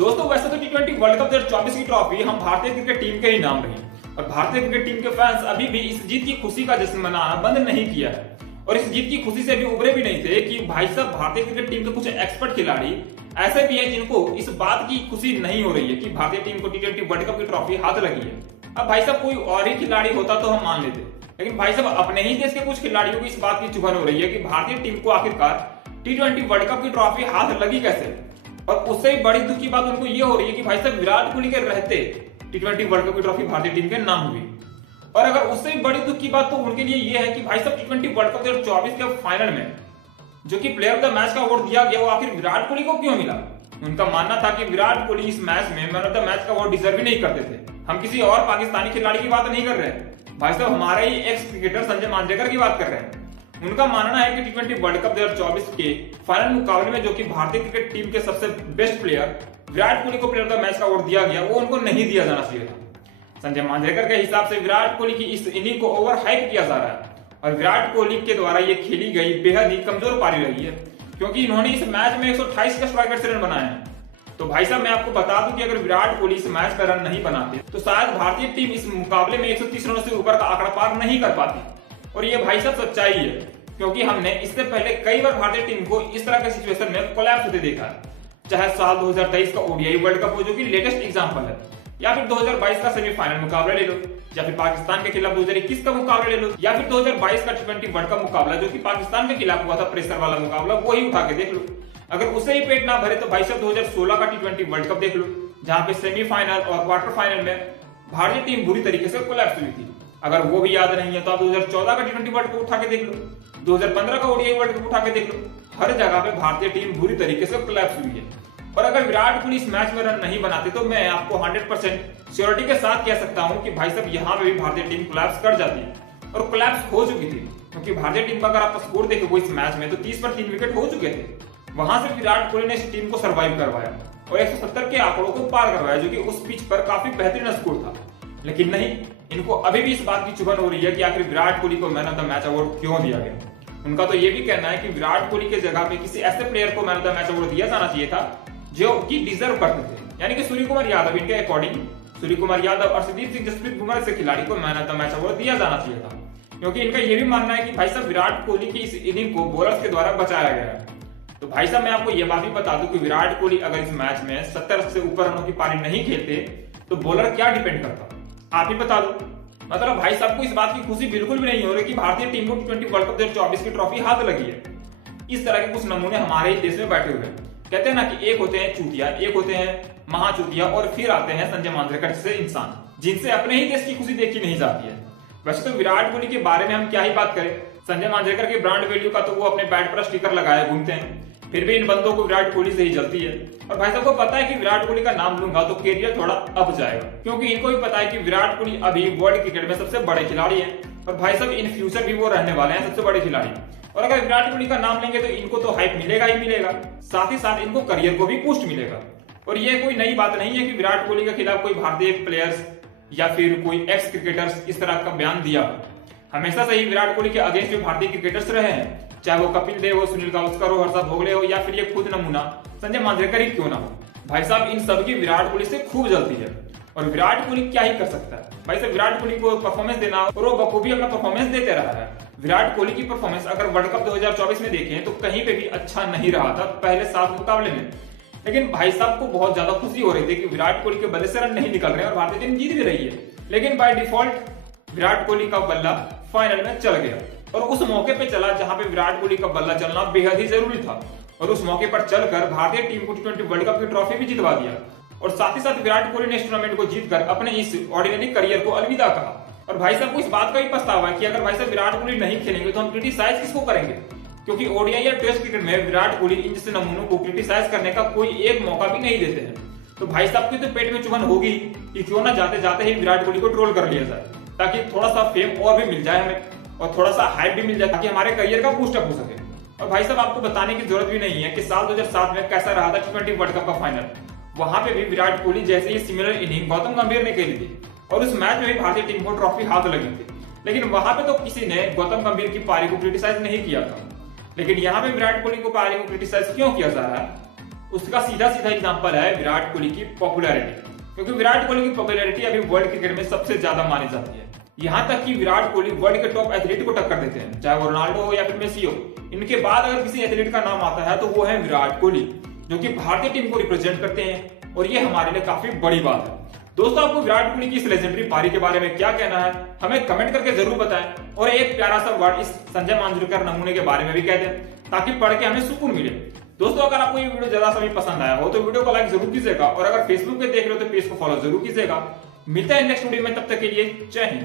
दोस्तों वैसे तो T20 वर्ल्ड कप 2024 की ट्रॉफी हम भारतीय क्रिकेट टीम के ही नाम रही और भारतीय क्रिकेट टीम के फैंस अभी भी इस जीत की खुशी का जश्न मनाना बंद नहीं किया है और इस जीत की खुशी से भी उबरे भी नहीं थे कि भाई साहब भारतीय क्रिकेट टीम के कुछ एक्सपर्ट खिलाड़ी ऐसे भी हैं जिनको इस बात की खुशी नहीं हो रही है कि भारतीय टीम को T20 वर्ल्ड कप की ट्रॉफी हाथ लगी है। अब भाई साहब कोई और ही खिलाड़ी होता तो हम मान लेते, लेकिन भाई साहब अपने ही देश के कुछ खिलाड़ियों को इस बात की चुभन हो रही है कि भारतीय टीम को आखिरकार T20 वर्ल्ड कप की ट्रॉफी हाथ लगी कैसे। और उससे भी बड़ी दुख की बात उनको ये हो रही है कि भाई साहब विराट कोहली के रहते T20 वर्ल्ड कप की ट्रॉफी भारतीय टीम के नाम हुई। और अगर उससे भी बड़ी दुख की बात तो उनके लिए ये है कि भाई साहब T20 वर्ल्ड कप 2024 के फाइनल में जो कि प्लेयर ऑफ द मैच का अवार्ड दिया गया वो आखिर विराट कोहली को क्यों मिला। उनका मानना था कि विराट कोहली इस मैच में मैन ऑफ द मैच का अवार्ड डिजर्व ही नहीं करते थे। हम किसी और पाकिस्तानी खिलाड़ी की बात नहीं कर रहे हैं, भाई साहब हमारे ही एक्स क्रिकेटर संजय मांजरेकर की बात कर रहे हैं। उनका मानना है कि T20 वर्ल्ड कप 2024 के फाइनल मुकाबले में जो कि भारतीय क्रिकेट टीम के सबसे बेस्ट प्लेयर विराट कोहली को प्लेयर ऑफ द मैच का अवार्ड दिया गया वो उनको नहीं दिया जाना चाहिए था। संजय मांजरेकर के हिसाब से विराट कोहली की इस इनिंग को ओवर हाइप किया जा रहा है और विराट कोहली के द्वारा ये खेली गई बेहद ही कमजोर पारी रही है क्योंकि इन्होंने इस मैच में 128 का स्ट्राइक रेट से रन बनाए हैं। तो भाई साहब मैं आपको बता दूं कि अगर विराट कोहली इस मैच का रन नहीं बनाते तो शायद भारतीय टीम इस मुकाबले में 130 रनों से ऊपर का आंकड़ा पार नहीं कर पाती। और ये भाई साहब सच्चाई है क्योंकि हमने इससे पहले कई बार भारतीय टीम को इस तरह के सिचुएशन में कोलैप्स होते देखा है, चाहे साल 2023 का ओडीआई वर्ल्ड कप हो जो कि लेटेस्ट एग्जांपल है, या फिर 2022 का सेमीफाइनल मुकाबला ले लो, या फिर पाकिस्तान के खिलाफ 2021 का मुकाबला ले लो, या फिर 2022 का T20 वर्ल्ड कप मुकाबला जो कि पाकिस्तान के खिलाफ हुआ था प्रेशर वाला मुकाबला, वही उठा के देख लो। अगर उसे ही पेट ना भरे तो भाई साहब 2016 का T20 वर्ल्ड कप देख लो जहां पे सेमीफाइनल और क्वार्टर फाइनल में भारतीय टीम बुरी तरीके से कोलैप्स हुई थी। अगर वो भी याद नहीं है तो आप 2014 का T20 वर्ल्ड कप उठा के देख लो, 2015 का ओडीआई वर्ल्ड कप उठा के देख लो, हर जगह पे भारतीय टीम बुरी तरीके से कोलैप्स हुई है। और अगर विराट कोहली इस मैच में रन नहीं बनाते तो मैं आपको 100% श्योरिटी के साथ कह सकता हूं कि भाई साहब यहां पे भी भारतीय टीम कोलैप्स कर जाती है और कोलैप्स हो चुकी थी क्योंकि भारतीय टीम का अगर आप स्कोर देखोगे इस मैच में तो 30 पर 3 विकेट हो चुके थे। वहां से विराट कोहली ने इस टीम को सर्वाइव करवाया और 170 के आंकड़ों को पार करवाया जो कि उस पिच पर काफी बेहतरीन स्कोर था। लेकिन नहीं, इनको अभी भी इस बात की चुभन हो रही है कि आखिर विराट कोहली को man of the match award क्यों दिया गया। उनका तो ये भी कहना है कि विराट कोहली के जगह पे किसी ऐसे प्लेयर को man of the match award दिया जाना चाहिए था जो कि डिजर्व करते थे, यानी कि सूर्य कुमार यादव। इनके अकॉर्डिंग सूर्य कुमार यादव और संदीप सिंह जसप्रीत बुमराह से खिलाड़ी को man of the match award दिया जाना चाहिए था क्योंकि इनका ये भी मानना है कि भाई साहब विराट कोहली की इस इनिंग को बॉलर्स के द्वारा बचाया गया है। तो भाई साहब मैं आपको यह बात भी बता दूं कि विराट कोहली अगर इस मैच में 70 से ऊपर रनों की पारी नहीं खेलते तो बॉलर क्या डिपेंड करता, आप ही बता दो। मतलब भाई साहब को इस बात की खुशी बिल्कुल भी नहीं हो रही कि भारतीय टीम को T20 वर्ल्ड कप 2024 की ट्रॉफी हाथ लगी है। इस तरह के कुछ नमूने हमारे ही देश में बैठे हुए हैं। कहते हैं ना कि एक होते हैं चूतिया, एक होते हैं महाचूतिया और फिर आते हैं संजय मांजरेकर जैसे इंसान जिनसे अपने ही देश की खुशी देखी नहीं जाती है। वैसे तो विराट कोहली के बारे में हम क्या ही बात करें, संजय मांजरेकर के ब्रांड वैल्यू का तो वो अपने बैट पर स्टिकर लगाए घूमते हैं, फिर भी इन बंदों को विराट कोहली से ही जलती है। और भाई साहब को पता है कि विराट कोहली का नाम लूंगा तो कैरियर थोड़ा अप जाएगा क्योंकि इनको भी पता है कि विराट कोहली अभी वर्ल्ड क्रिकेट में सबसे बड़े खिलाड़ी हैं और भाई साहब इन फ्यूचर भी वो रहने वाले हैं सबसे बड़े खिलाड़ी। और अगर विराट कोहली का नाम लेंगे तो इनको तो हाइप मिलेगा ही मिलेगा, साथ ही साथ इनको करियर को भी बूस्ट मिलेगा। और ये कोई नई बात नहीं है कि विराट कोहली के खिलाफ कोई भारतीय प्लेयर्स या फिर कोई एक्स क्रिकेटर्स इस तरह का बयान दिया। हमेशा से ही विराट कोहली के अगेंस्ट में भारतीय क्रिकेटर्स रहे हैं, चाहे वो कपिल देव हो, सुनील गावस्कर हो, हर्षद भोगले हो या फिर ये खुद नमूना संजय मांजरेकर ही क्यों ना हो। भाई साहब इन सबकी विराट कोहली से खूब जलती है और विराट कोहली क्या ही कर सकता है। भाई साहब विराट कोहली को परफॉर्मेंस देना और वो बखूबी अपना परफॉर्मेंस देते रहा है। विराट कोहली की परफॉर्मेंस अगर वर्ल्ड कप 2024 में देखें तो कहीं पे भी अच्छा नहीं रहा था पहले 7 मुकाबले में, लेकिन भाई साहब को बहुत ज्यादा खुशी हो रही थी कि विराट कोहली के बल्ले से रन नहीं निकल रहे और भारतीय टीम जीत भी रही है। लेकिन बाय डिफॉल्ट विराट कोहली का बल्ला फाइनल में चल गया और उस मौके पे चला जहां पे विराट कोहली का बल्ला चलना बेहद ही जरूरी था और उस मौके पर चलकर भारतीय टीम को T20 वर्ल्ड कप की ट्रॉफी भी जितवा दिया और साथ ही साथ विराट कोहली ने इस टूर्नामेंट को जीतकर अपने इस ऑर्डिनरी करियर को अलविदा कहा। और भाई साहब को इस बात का भी पछतावा है कि अगर भाई साहब विराट कोहली नहीं खेलेंगे तो हम क्रिटिसाइज किसको करेंगे, क्योंकि ओडीआई या टेस्ट क्रिकेट में विराट कोहली इन जैसे नमूनों को क्रिटिसाइज करने का कोई एक मौका भी नहीं देते हैं। तो भाई साहब की तो पेट में चुभन होगी कि क्यों ना जाते जाते ही विराट कोहली को ट्रोल कर लिया जाए ताकि थोड़ा सा फेम और भी मिल जाए हमें और थोड़ा सा हाइप भी मिल जाए ताकि हमारे करियर का बूस्टअप हो सके। और भाई साहब आपको बताने की जरूरत भी नहीं है कि साल 2007 में कैसा रहा था T20 वर्ल्ड कप का फाइनल। वहां पे भी विराट कोहली जैसे ही सिमिलर इनिंग गौतम गंभीर ने खेली थी और उस मैच में भी भारतीय टीम को ट्रॉफी हाथ लगी थी, लेकिन वहां पे तो किसी ने गौतम गंभीर की पारी को क्रिटिसाइज नहीं किया था। लेकिन यहाँ पे विराट कोहली को पारी को क्रिटिसाइज क्यों किया जा रहा है? उसका सीधा सीधा एग्जांपल है विराट कोहली की पॉपुलैरिटी, क्योंकि विराट कोहली की पॉपुलैरिटी अभी वर्ल्ड क्रिकेट में सबसे ज्यादा मानी जाती है। यहाँ तक कि विराट कोहली वर्ल्ड के टॉप एथलीट को टक्कर देते हैं, चाहे वो रोनाल्डो हो या फिर मेसी हो। इनके बाद अगर किसी एथलीट का नाम आता है तो वो है विराट कोहली, जो कि भारतीय टीम को रिप्रेजेंट करते हैं, और ये हमारे लिए काफी बड़ी बात है। दोस्तों, आपको विराट कोहली की इस लेजेंडरी पारी के बारे में क्या कहना है, हमें कमेंट करके जरूर बताएं, और एक प्यारा सा वर्ड इस संजय मांजरेकर नमूने के बारे में भी कह दें, ताकि पढ़ के हमें सुकून मिले। दोस्तों, अगर आपको ये वीडियो ज्यादा समय पसंद आया हो तो वीडियो को लाइक जरूर कीजिएगा, और अगर फेसबुक पे देख रहे हो तो पेज को फॉलो जरूर कीजिएगा। मिलता है नेक्स्ट वीडियो में, तब तक के लिए जय हिंद।